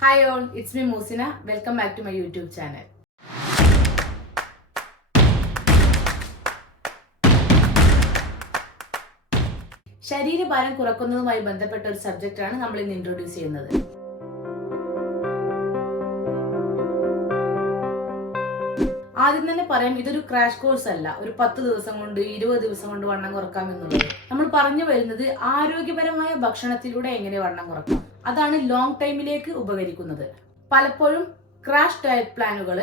Hi all it's me Moosina welcome back to my YouTube channel ശരീരഭാരം കുറക്കുന്നതുമായി ബന്ധപ്പെട്ട ഒരു സബ്ജക്റ്റാണ് നമ്മൾ ഇന്ന് ഇൻട്രൊഡ്യൂസ് ചെയ്യുന്നത്. ആദ്യം തന്നെ പറയാം ഇതൊരു ക്രാഷ് കോഴ്സ് അല്ല. ഒരു പത്ത് ദിവസം കൊണ്ട് ഇരുപത് ദിവസം കൊണ്ട് വണ്ണം കുറക്കാം എന്നുള്ളത്. നമ്മൾ പറഞ്ഞു വരുന്നത് ആരോഗ്യപരമായ ഭക്ഷണത്തിലൂടെ എങ്ങനെ വണ്ണം കുറക്കാം. അതാണ് ലോങ് ടൈമിലേക്ക് ഉപകരിക്കുന്നത്. പലപ്പോഴും ക്രാഷ് ഡയറ്റ് പ്ലാനുകൾ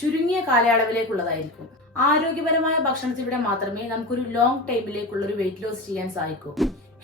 ചുരുങ്ങിയ കാലയളവിലേക്കുള്ളതായിരിക്കും. ആരോഗ്യപരമായ ഭക്ഷണത്തിലൂടെ മാത്രമേ നമുക്കൊരു ലോങ് ടൈമിലേക്കുള്ള ഒരു വെയിറ്റ് ലോസ് ചെയ്യാൻ സാധിക്കൂ.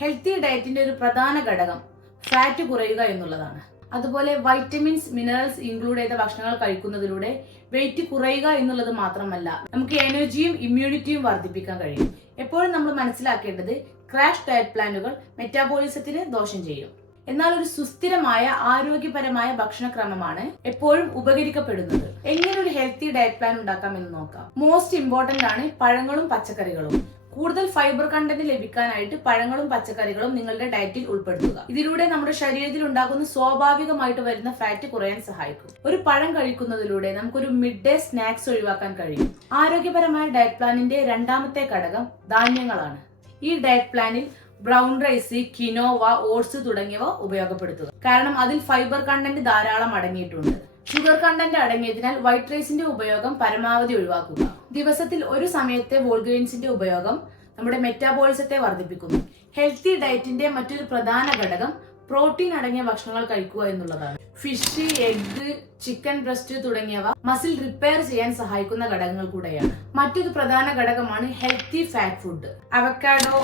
ഹെൽത്തി ഡയറ്റിന്റെ ഒരു പ്രധാന ഘടകം ഫാറ്റ് കുറയുക എന്നുള്ളതാണ്. അതുപോലെ വൈറ്റമിൻസ് മിനറൽസ് ഇൻക്ലൂഡ് ചെയ്ത ഭക്ഷണങ്ങൾ കഴിക്കുന്നതിലൂടെ വെയിറ്റ് കുറയുക എന്നുള്ളത് മാത്രമല്ല നമുക്ക് എനർജിയും ഇമ്മ്യൂണിറ്റിയും വർദ്ധിപ്പിക്കാൻ കഴിയും. എപ്പോഴും നമ്മൾ മനസ്സിലാക്കേണ്ടത് ക്രാഷ് ഡയറ്റ് പ്ലാനുകൾ മെറ്റാബോളിസത്തിന് ദോഷം ചെയ്യും. എന്നാൽ ഒരു സുസ്ഥിരമായ ആരോഗ്യപരമായ ഭക്ഷണക്രമമാണ് എപ്പോഴും ഉപകരിക്കപ്പെടുന്നത്. എങ്ങനെ ഒരു ഹെൽത്തി ഡയറ്റ് പ്ലാൻ ഉണ്ടാക്കാം എന്ന് നോക്കാം. മോസ്റ്റ് ഇമ്പോർട്ടന്റ് ആണ് പഴങ്ങളും പച്ചക്കറികളും. കൂടുതൽ ഫൈബർ കണ്ടന്റ് ലഭിക്കാനായിട്ട് പഴങ്ങളും പച്ചക്കറികളും നിങ്ങളുടെ ഡയറ്റിൽ ഉൾപ്പെടുത്തുക. ഇതിലൂടെ നമ്മുടെ ശരീരത്തിൽ ഉണ്ടാകുന്ന സ്വാഭാവികമായിട്ട് വരുന്ന ഫാറ്റ് കുറയാൻ സഹായിക്കും. ഒരു പഴം കഴിക്കുന്നതിലൂടെ നമുക്കൊരു മിഡ് ഡേ സ്നാക്സ് ഒഴിവാക്കാൻ കഴിയും. ആരോഗ്യപരമായ ഡയറ്റ് പ്ലാനിന്റെ രണ്ടാമത്തെ ഘടകം ധാന്യങ്ങളാണ്. ഈ ഡയറ്റ് പ്ലാനിൽ ബ്രൗൺ റൈസ് കിനോവ ഓട്സ് തുടങ്ങിയവ ഉപയോഗപ്പെടുത്തുക. കാരണം അതിൽ ഫൈബർ കണ്ടന്റ് ധാരാളം അടങ്ങിയിട്ടുണ്ട്. ഷുഗർ കണ്ടന്റ് അടങ്ങിയതിനാൽ വൈറ്റ് റൈസിന്റെ ഉപയോഗം പരമാവധി ഒഴിവാക്കുക. ദിവസത്തിൽ ഒരു സമയത്തെ വോൾഗ്രെയിൻസിന്റെ ഉപയോഗം നമ്മുടെ മെറ്റാബോളിസത്തെ വർദ്ധിപ്പിക്കുന്നു. ഹെൽത്തി ഡയറ്റിന്റെ മറ്റൊരു പ്രധാന ഘടകം പ്രോട്ടീൻ അടങ്ങിയ ഭക്ഷണങ്ങൾ കഴിക്കുക എന്നുള്ളതാണ്. ഫിഷ് എഗ് ചിക്കൻ ബ്രസ്റ്റ് തുടങ്ങിയവ മസിൽ റിപ്പയർ ചെയ്യാൻ സഹായിക്കുന്ന ഘടകങ്ങൾ കൂടെയാണ്. മറ്റൊരു പ്രധാന ഘടകമാണ് healthy fat food. Avocado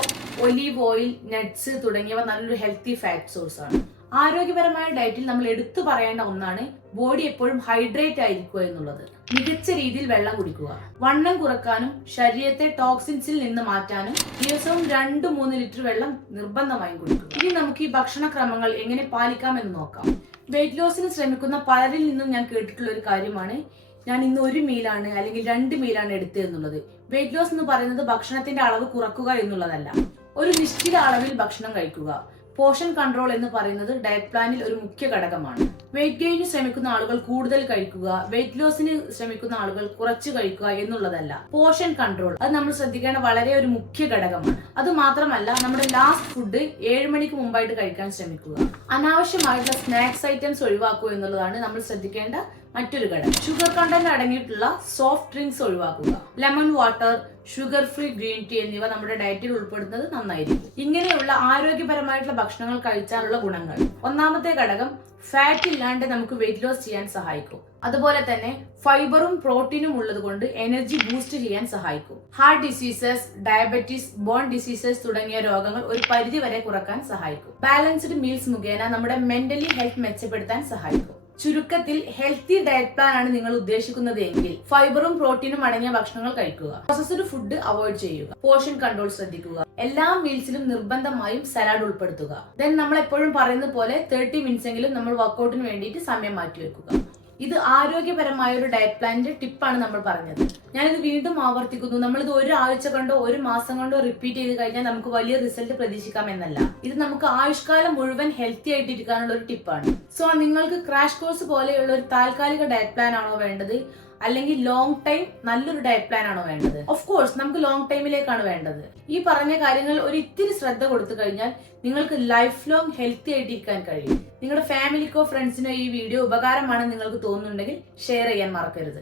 olive oil nuts തുടങ്ങിയവ നല്ലൊരു ഹെൽത്തി ഫാറ്റ് സോഴ്സ് ആണ് ആരോഗ്യപരമായ ഡയറ്റിൽ നമ്മൾ എടുത്തു പറയേണ്ട ഒന്നാണ് ബോഡി എപ്പോഴും ഹൈഡ്രേറ്റ് ആയിരിക്കുക എന്നുള്ളത്. മികച്ച രീതിയിൽ വെള്ളം കുടിക്കുക. വണ്ണം കുറക്കാനും ശരീരത്തെ ടോക്സിൻസിൽ നിന്ന് മാറ്റാനും ദിവസവും രണ്ട് മൂന്ന് ലിറ്റർ വെള്ളം നിർബന്ധമായും കുടിക്കുക. ഇനി നമുക്ക് ഈ ഭക്ഷണക്രമങ്ങൾ എങ്ങനെ പാലിക്കാമെന്ന് നോക്കാം. വെയിറ്റ് ലോസിന് ശ്രമിക്കുന്ന പലരിൽ നിന്നും ഞാൻ കേട്ടിട്ടുള്ള ഒരു കാര്യമാണ് ഞാൻ ഇന്ന് ഒരു മീലാണ് അല്ലെങ്കിൽ രണ്ട് മീലാണ് എടുത്തത് എന്നുള്ളത്. വെയിറ്റ് ലോസ് എന്ന് പറയുന്നത് ഭക്ഷണത്തിന്റെ അളവ് കുറക്കുക എന്നുള്ളതല്ല. ഒരു നിശ്ചിത അളവിൽ ഭക്ഷണം കഴിക്കുക. പോഷൻ കൺട്രോൾ എന്ന് പറയുന്നത് ഡയറ്റ് പ്ലാനിൽ ഒരു മുഖ്യ ഘടകമാണ്. വെയിറ്റ് ഗെയിന് ശ്രമിക്കുന്ന ആളുകൾ കൂടുതൽ കഴിക്കുക വെയിറ്റ് ലോസിന് ശ്രമിക്കുന്ന ആളുകൾ കുറച്ച് കഴിക്കുക എന്നുള്ളതല്ല. പോഷൻ കൺട്രോൾ അത് നമ്മൾ ശ്രദ്ധിക്കേണ്ട വളരെ ഒരു മുഖ്യ ഘടകമാണ്. അത് മാത്രമല്ല നമ്മുടെ ലാസ്റ്റ് ഫുഡ് ഏഴ് മണിക്ക് മുമ്പായിട്ട് കഴിക്കാൻ ശ്രമിക്കുക. അനാവശ്യമായിട്ടുള്ള സ്നാക്സ് ഐറ്റംസ് ഒഴിവാക്കുക എന്നുള്ളതാണ് നമ്മൾ ശ്രദ്ധിക്കേണ്ട മറ്റൊരു ഘടകം. ഷുഗർ കണ്ടന്റ് അടങ്ങിയിട്ടുള്ള സോഫ്റ്റ് ഡ്രിങ്ക്സ് ഒഴിവാക്കുക. Lemon water sugar free green tea എന്നിവ നമ്മുടെ ഡയറ്റിൽ ഉൾപ്പെടുന്നത് നന്നായിരിക്കും. ഇങ്ങനെയുള്ള ആരോഗ്യപരമായിട്ടുള്ള ഭക്ഷണങ്ങൾ കഴിച്ചാലുള്ള ഗുണങ്ങൾ. ഒന്നാമത്തെ ഘടകം ഫാറ്റ് ഇല്ലാണ്ട് നമുക്ക് വെയിറ്റ് ലോസ് ചെയ്യാൻ സഹായിക്കും. അതുപോലെ തന്നെ ഫൈബറും പ്രോട്ടീനും ഉള്ളത് കൊണ്ട് എനർജി ബൂസ്റ്റ് ചെയ്യാൻ സഹായിക്കും. Heart diseases diabetes bone diseases തുടങ്ങിയ രോഗങ്ങൾ ഒരു പരിധി വരെ കുറയ്ക്കാൻ സഹായിക്കും. ബാലൻസ്ഡ് മീൽസ് മുഖേന നമ്മുടെ മെന്റലി ഹെൽത്ത് മെച്ചപ്പെടുത്താൻ സഹായിക്കും. ചുരുക്കത്തിൽ ഹെൽത്തി ഡയറ്റ് പ്ലാൻ ആണ് നിങ്ങൾ ഉദ്ദേശിക്കുന്നത് എങ്കിൽ ഫൈബറും പ്രോട്ടീനും അടങ്ങിയ ഭക്ഷണങ്ങൾ കഴിക്കുക. പ്രോസസ്ഡ് ഫുഡ് അവോയ്ഡ് ചെയ്യുക. പോഷൻ കൺട്രോൾ ശ്രദ്ധിക്കുക. എല്ലാ മീൽസിലും നിർബന്ധമായും സലാഡ് ഉൾപ്പെടുത്തുക. ദെൻ നമ്മൾ എപ്പോഴും പറയുന്ന പോലെ തേർട്ടി മിനിറ്റ്സ് എങ്കിലും നമ്മൾ വർക്കൗട്ടിന് വേണ്ടിയിട്ട് സമയം മാറ്റി വെക്കുക ഇത് ആരോഗ്യപരമായ ഒരു ഡയറ്റ് പ്ലാനിന്റെ ടിപ്പാണ് നമ്മൾ പറഞ്ഞത്. ഞാനിത് വീണ്ടും ആവർത്തിക്കുന്നു. നമ്മൾ ഇത് ഒരാഴ്ച കണ്ടോ ഒരു മാസം കണ്ടോ റിപ്പീറ്റ് ചെയ്ത് കഴിഞ്ഞാൽ നമുക്ക് വലിയ റിസൾട്ട് പ്രതീക്ഷിക്കാം എന്നല്ല. ഇത് നമുക്ക് ആയുഷ്കാലം മുഴുവൻ ഹെൽത്തി ആയിട്ട് ഇരിക്കാനുള്ള ഒരു ടിപ്പാണ് സോ നിങ്ങൾക്ക് ക്രാഷ് കോഴ്സ് പോലെയുള്ള ഒരു താൽക്കാലിക ഡയറ്റ് പ്ലാൻ ആണോ വേണ്ടത്? അല്ലെങ്കിൽ ലോങ് ടൈം നല്ലൊരു ഡയറ്റ് പ്ലാൻ ആണോ വേണ്ടത്? ഓഫ് കോഴ്സ് നമുക്ക് ലോങ് ടൈമിലേക്കാണ് വേണ്ടത്. ഈ പറഞ്ഞ കാര്യങ്ങൾ ഒരു ഇത്തിരി ശ്രദ്ധ കൊടുത്തു കഴിഞ്ഞാൽ നിങ്ങൾക്ക് ലൈഫ് ലോങ് ഹെൽത്തി ആയിട്ടിരിക്കാൻ കഴിയും. നിങ്ങളുടെ ഫാമിലിക്കോ ഫ്രണ്ട്സിനോ ഈ വീഡിയോ ഉപകാരമാണ് നിങ്ങൾക്ക് തോന്നുന്നുണ്ടെങ്കിൽ ഷെയർ ചെയ്യാൻ മറക്കരുത്.